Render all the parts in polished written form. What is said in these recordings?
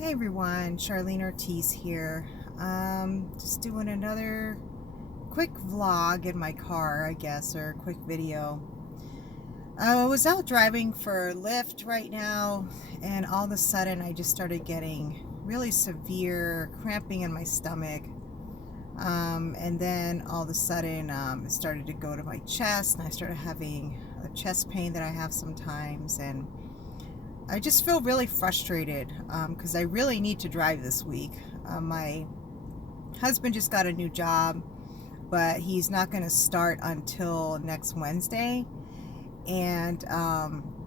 Hey everyone, Charlene Ortiz here. Just doing another quick vlog in my car, I guess, or a quick video. I was out driving for Lyft right now, and all of a sudden I just started getting really severe cramping in my stomach. And then all of a sudden it started to go to my chest, and I started having a chest pain that I have sometimes, and I just feel really frustrated because I really need to drive this week. My husband just got a new job, but he's not going to start until next Wednesday. And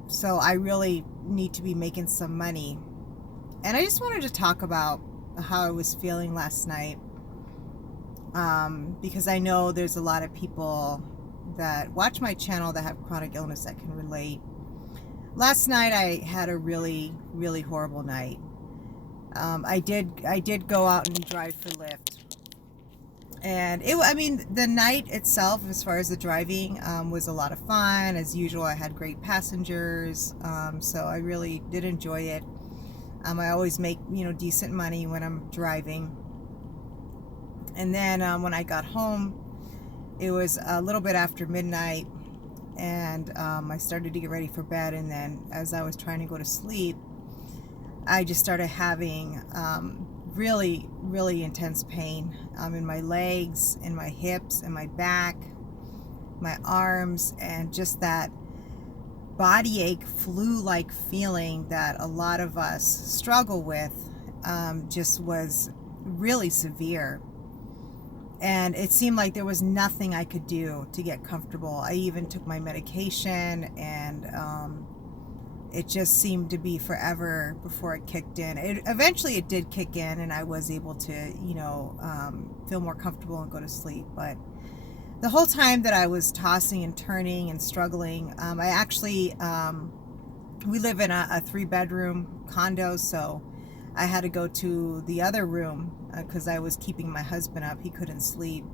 so I really need to be making some money. And I just wanted to talk about how I was feeling last night because I know there's a lot of people that watch my channel that have chronic illness that can relate. Last night I had a really horrible night. I did go out and drive for Lyft, and I mean, the night itself, as far as the driving, was a lot of fun. As usual, I had great passengers, so I really did enjoy it. I always make decent money when I'm driving. And then when I got home, it was a little bit after midnight, and I started to get ready for bed, and then as I was trying to go to sleep, I just started having really intense pain in my legs, in my hips, in my back, my arms, and just that body ache, flu-like feeling that a lot of us struggle with just was really severe. And it seemed like there was nothing I could do to get comfortable. I even took my medication, and it just seemed to be forever before it kicked in. Eventually it did kick in, and I was able to, feel more comfortable and go to sleep. But the whole time that I was tossing and turning and struggling, I actually, we live in a 3-bedroom condo, so I had to go to the other room because I was keeping my husband up. He couldn't sleep.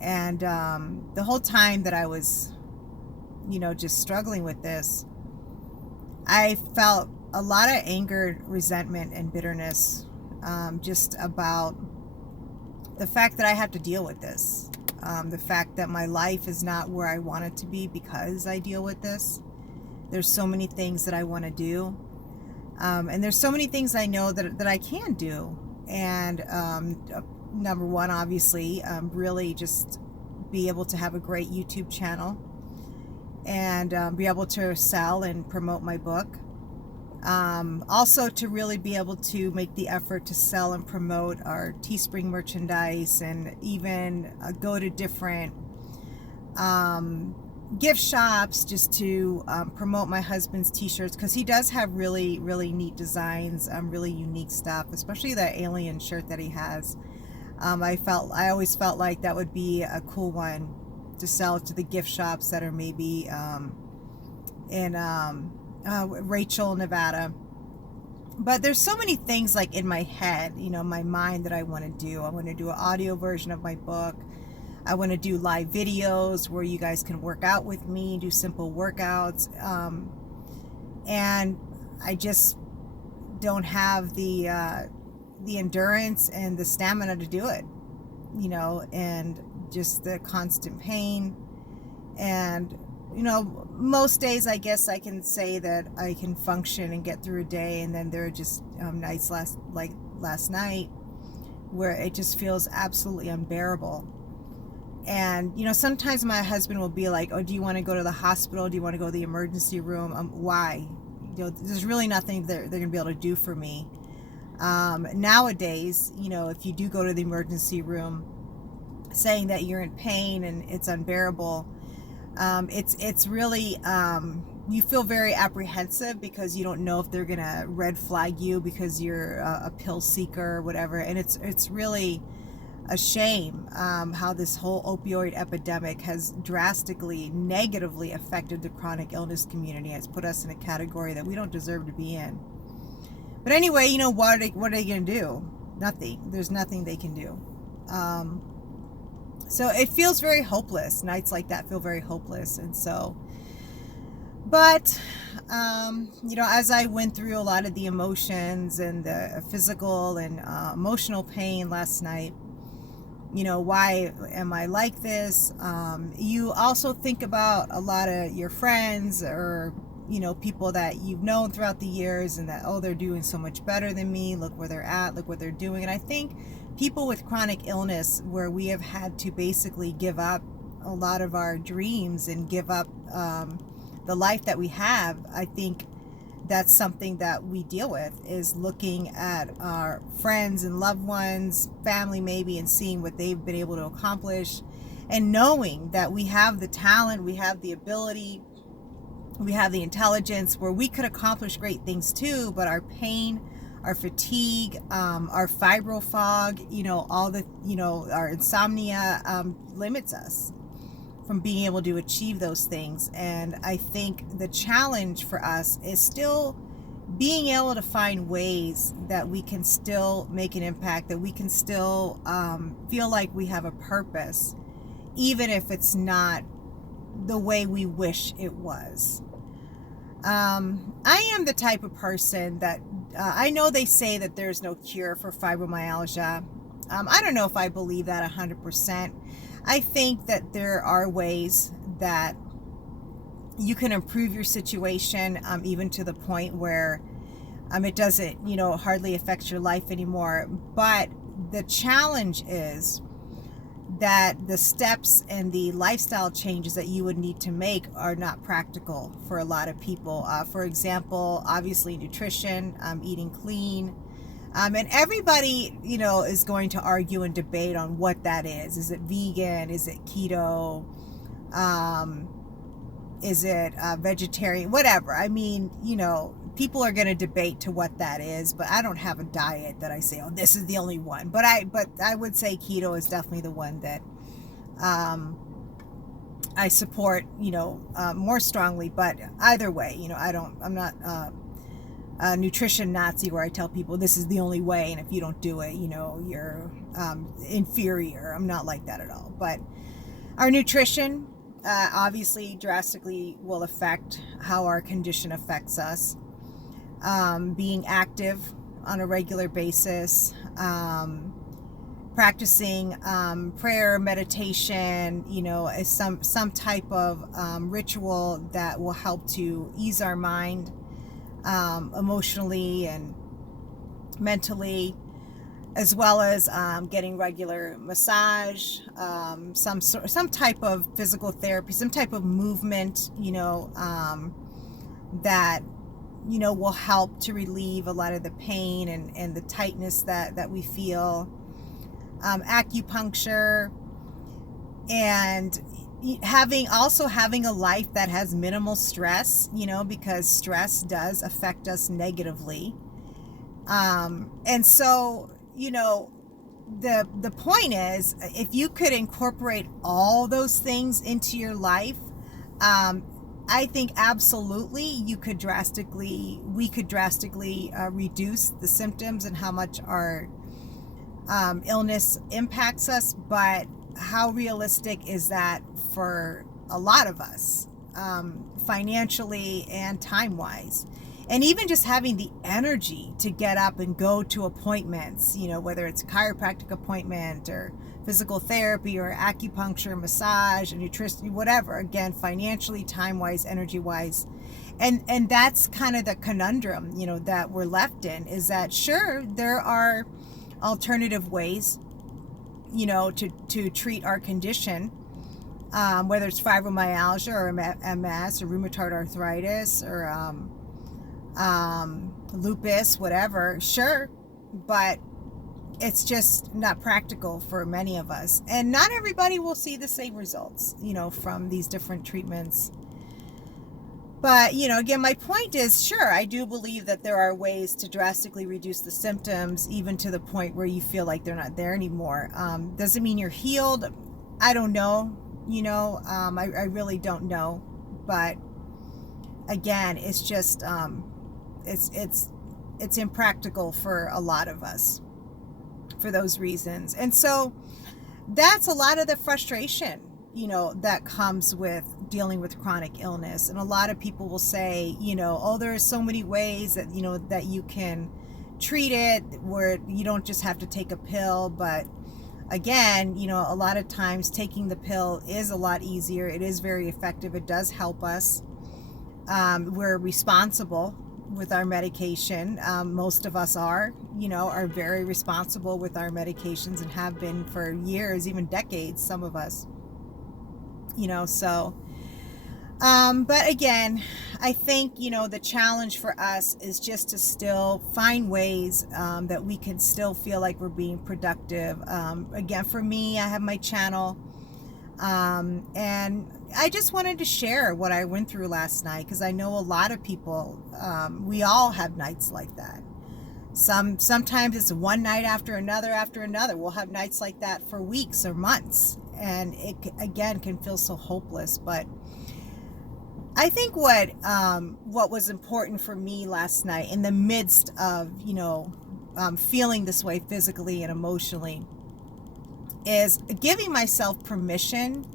And the whole time that I was, just struggling with this, I felt a lot of anger, resentment, and bitterness just about the fact that I have to deal with this. The fact that my life is not where I want it to be because I deal with this. There's so many things that I want to do. And there's so many things I know that I can do. And number one, obviously, really just be able to have a great YouTube channel and be able to sell and promote my book. Also to really be able to make the effort to sell and promote our Teespring merchandise, and even go to different gift shops just to promote my husband's t-shirts, because he does have really neat designs, really unique stuff, especially that alien shirt that he has. I always felt like that would be a cool one to sell to the gift shops that are maybe in Rachel, Nevada. But there's so many things like in my head, my mind, that I want to do. I want to do an audio version of my book. I want to do live videos where you guys can work out with me, do simple workouts. And I just don't have the endurance and the stamina to do it, and just the constant pain. And, most days I guess I can say that I can function and get through a day. And then there are just nights like last night where it just feels absolutely unbearable. And, sometimes my husband will be like, oh, do you want to go to the hospital? Do you want to go to the emergency room? Why? There's really nothing they're going to be able to do for me. Nowadays, if you do go to the emergency room saying that you're in pain and it's unbearable, it's really, you feel very apprehensive because you don't know if they're going to red flag you because you're a pill seeker or whatever. And it's really a shame how this whole opioid epidemic has drastically negatively affected the chronic illness community. It's put us in a category that we don't deserve to be in. But anyway, what are they going to do? Nothing. There's nothing they can do. So it feels very hopeless. Nights like that feel very hopeless. And so But, as I went through a lot of the emotions and the physical and emotional pain last night, why am I like this? You also think about a lot of your friends or, people that you've known throughout the years and that, oh, they're doing so much better than me. Look where they're at. Look what they're doing. And I think people with chronic illness where we have had to basically give up a lot of our dreams and give up the life that we have, I think that's something that we deal with, is looking at our friends and loved ones, family maybe, and seeing what they've been able to accomplish, and knowing that we have the talent, we have the ability, we have the intelligence where we could accomplish great things too, but our pain, our fatigue, our fibro fog, all the, our insomnia limits us from being able to achieve those things. And I think the challenge for us is still being able to find ways that we can still make an impact, that we can still feel like we have a purpose, even if it's not the way we wish it was. I am the type of person that I know they say that there's no cure for fibromyalgia. I don't know if I believe that 100%. I think that there are ways that you can improve your situation, even to the point where it doesn't, hardly affect your life anymore. But the challenge is that the steps and the lifestyle changes that you would need to make are not practical for a lot of people. For example, obviously nutrition, eating clean. And everybody, is going to argue and debate on what that is. Is it vegan? Is it keto? Is it vegetarian? Whatever. I mean, people are going to debate to what that is, but I don't have a diet that I say, oh, this is the only one. But I would say keto is definitely the one that I support, more strongly. But either way, I'm not a nutrition Nazi where I tell people this is the only way, and if you don't do it, you're inferior. I'm not like that at all. But our nutrition obviously drastically will affect how our condition affects us. Being active on a regular basis, practicing prayer, meditation, is some type of ritual that will help to ease our mind, emotionally and mentally, as well as getting regular massage, some type of physical therapy, some type of movement, that will help to relieve a lot of the pain and the tightness that we feel. Acupuncture, and having a life that has minimal stress, because stress does affect us negatively. And so, the point is, if you could incorporate all those things into your life, I think absolutely we could drastically reduce the symptoms and how much our illness impacts us. But how realistic is that for a lot of us, financially and time-wise? And even just having the energy to get up and go to appointments, whether it's a chiropractic appointment or physical therapy or acupuncture, massage, nutrition, whatever. Again, financially, time-wise, energy-wise. And that's kind of the conundrum, that we're left in, is that sure, there are alternative ways, to treat our condition, whether it's fibromyalgia or MS or rheumatoid arthritis or lupus, whatever, sure, but it's just not practical for many of us. And not everybody will see the same results, from these different treatments. But, again, my point is, sure, I do believe that there are ways to drastically reduce the symptoms, even to the point where you feel like they're not there anymore. Does it mean you're healed? I don't know, I really don't know. But again, it's just, it's impractical for a lot of us for those reasons. And so that's a lot of the frustration, that comes with dealing with chronic illness. And a lot of people will say, oh, there are so many ways that, that you can treat it, where you don't just have to take a pill. But again, a lot of times taking the pill is a lot easier. It is very effective. It does help us. We're responsible with our medication. Most of us are very responsible with our medications and have been for years, even decades, some of us, so, but again, I think, the challenge for us is just to still find ways, that we can still feel like we're being productive. Again, for me, I have my channel, and I just wanted to share what I went through last night, because I know a lot of people, we all have nights like that. Sometimes it's one night after another. We'll have nights like that for weeks or months, and it again can feel so hopeless. But I think what was important for me last night, in the midst of feeling this way physically and emotionally, is giving myself permission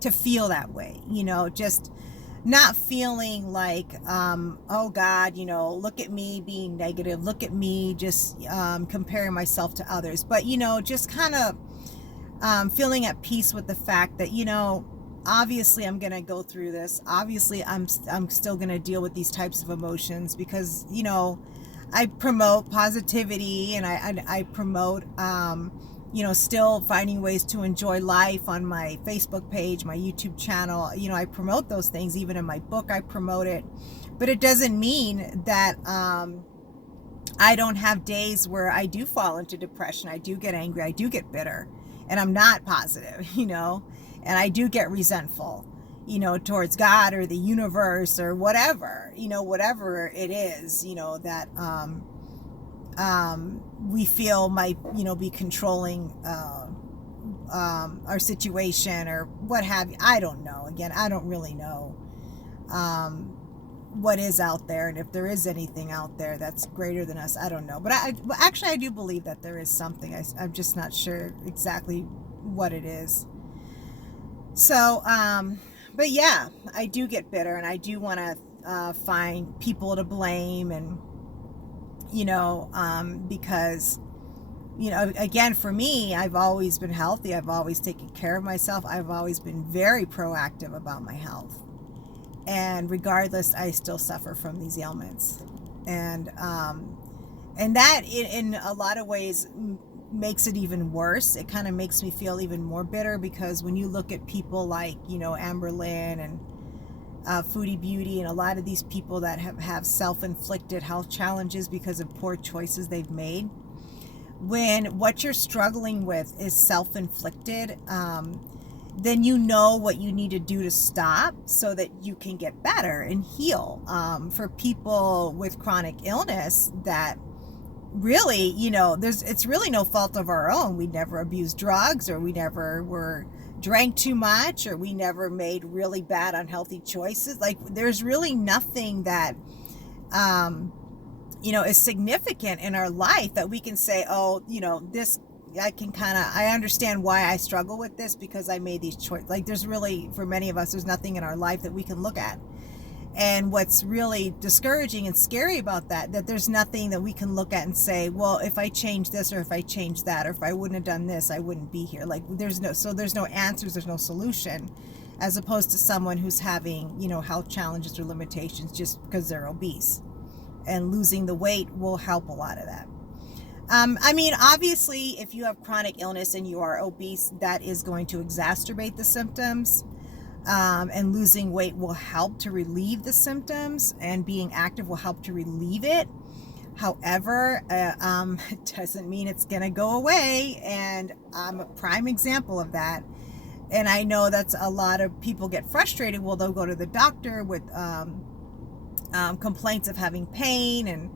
to feel that way. Just not feeling like, oh God, look at me being negative, look at me just comparing myself to others, but just kind of feeling at peace with the fact that obviously I'm gonna go through this. Obviously I'm still gonna deal with these types of emotions, because I promote positivity, and I promote still finding ways to enjoy life on my Facebook page, my YouTube channel. I promote those things. Even in my book, I promote it. But it doesn't mean that I don't have days where I do fall into depression. I do get angry. I do get bitter. And I'm not positive, and I do get resentful, towards God or the universe or whatever, whatever it is, that we feel might, be controlling our situation or what have you. I don't know. Again, I don't really know what is out there, and if there is anything out there that's greater than us. I don't know. But actually I do believe that there is something. I'm just not sure exactly what it is. So, but yeah, I do get bitter, and I do want to find people to blame, and because again, for me, I've always been healthy. I've always taken care of myself. I've always been very proactive about my health, and regardless, I still suffer from these ailments, and that in a lot of ways makes it even worse. It kind of makes me feel even more bitter, because when you look at people like Amber Lynn and Foodie Beauty, and a lot of these people that have self-inflicted health challenges because of poor choices they've made, when what you're struggling with is self-inflicted, then what you need to do to stop, so that you can get better and heal. For people with chronic illness, that really, it's really no fault of our own. We never abused drugs, or we never drank too much, or we never made really bad unhealthy choices. Like, there's really nothing that is significant in our life that we can say, oh, this, I understand why I struggle with this, because I made these choices. Like, there's really, for many of us, there's nothing in our life that we can look at. And what's really discouraging and scary about that there's nothing that we can look at and say, well, if I change this, or if I change that, or if I wouldn't have done this, I wouldn't be here. Like, there's no answers, there's no solution, as opposed to someone who's having, health challenges or limitations just because they're obese. And losing the weight will help a lot of that. Obviously, if you have chronic illness and you are obese, that is going to exacerbate the symptoms. And losing weight will help to relieve the symptoms, and being active will help to relieve it. However, it doesn't mean it's going to go away, and I'm a prime example of that. And I know that's a lot of people get frustrated. Well, they'll go to the doctor with complaints of having pain, and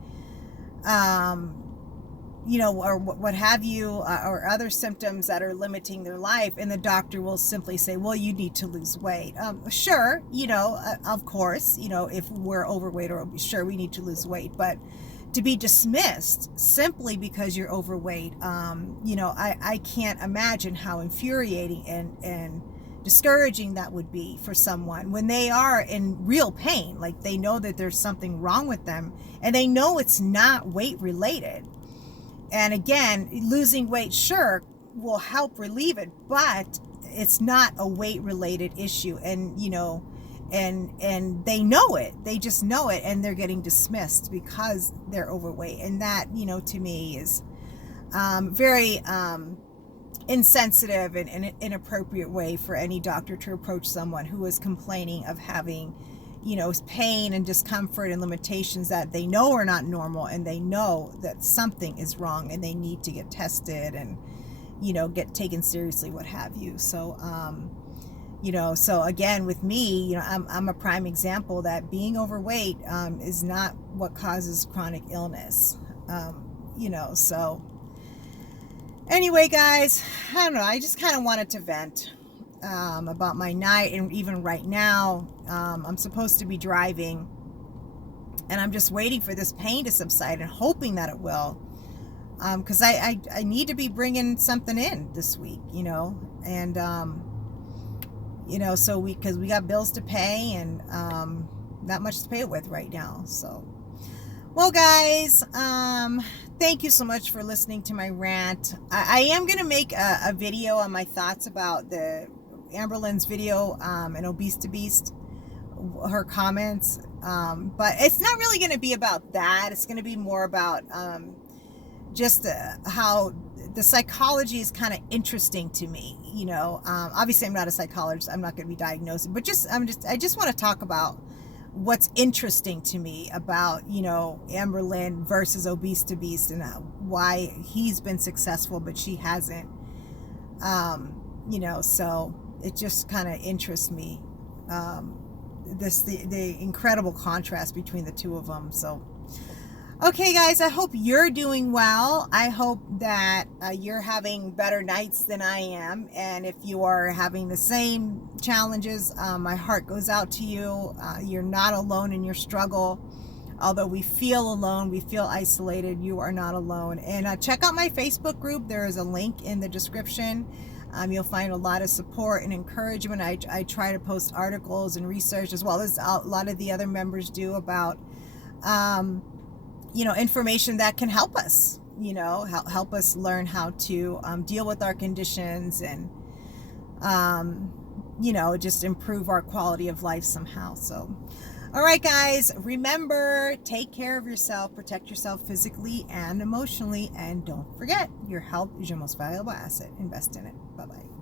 or what have you, or other symptoms that are limiting their life, and the doctor will simply say, well, you need to lose weight. Sure, of course, if we're overweight or obese, sure, we need to lose weight, but to be dismissed simply because you're overweight, I can't imagine how infuriating and discouraging that would be for someone when they are in real pain. Like, they know that there's something wrong with them, and they know it's not weight related. And again, losing weight, sure, will help relieve it, but it's not a weight related issue. And and they know it. They just know it, and they're getting dismissed because they're overweight. And that, to me, is very insensitive and an inappropriate way for any doctor to approach someone who is complaining of having, pain and discomfort and limitations that they know are not normal, and they know that something is wrong, and they need to get tested and, get taken seriously, what have you. So, so again, with me, I'm a prime example that being overweight is not what causes chronic illness. So anyway, guys, I don't know. I just kind of wanted to vent about my night. And even right now, I'm supposed to be driving, and I'm just waiting for this pain to subside and hoping that it will. Because I need to be bringing something in this week, and, so because we got bills to pay, and not much to pay it with right now. So, well, guys, thank you so much for listening to my rant. I am going to make a video on my thoughts about the Amberlynn's video, and Obese to Beast, her comments. But it's not really going to be about that. It's going to be more about just how the psychology is kind of interesting to me. Obviously I'm not a psychologist. I'm not going to be diagnosing, but I just want to talk about what's interesting to me about, Amberlynn versus Obese to Beast, and why he's been successful, but she hasn't. So it just kind of interests me. The incredible contrast between the two of them. So, okay, guys, I hope you're doing well. I hope that you're having better nights than I am. And if you are having the same challenges, my heart goes out to you. You're not alone in your struggle. Although we feel alone, we feel isolated, you are not alone. And check out my Facebook group. There is a link in the description. You'll find a lot of support and encouragement. I try to post articles and research, as well as a lot of the other members do, about information that can help us, help us learn how to deal with our conditions, and, just improve our quality of life somehow. So, all right, guys, remember, take care of yourself, protect yourself physically and emotionally, and don't forget, your health is your most valuable asset. Invest in it. Bye-bye.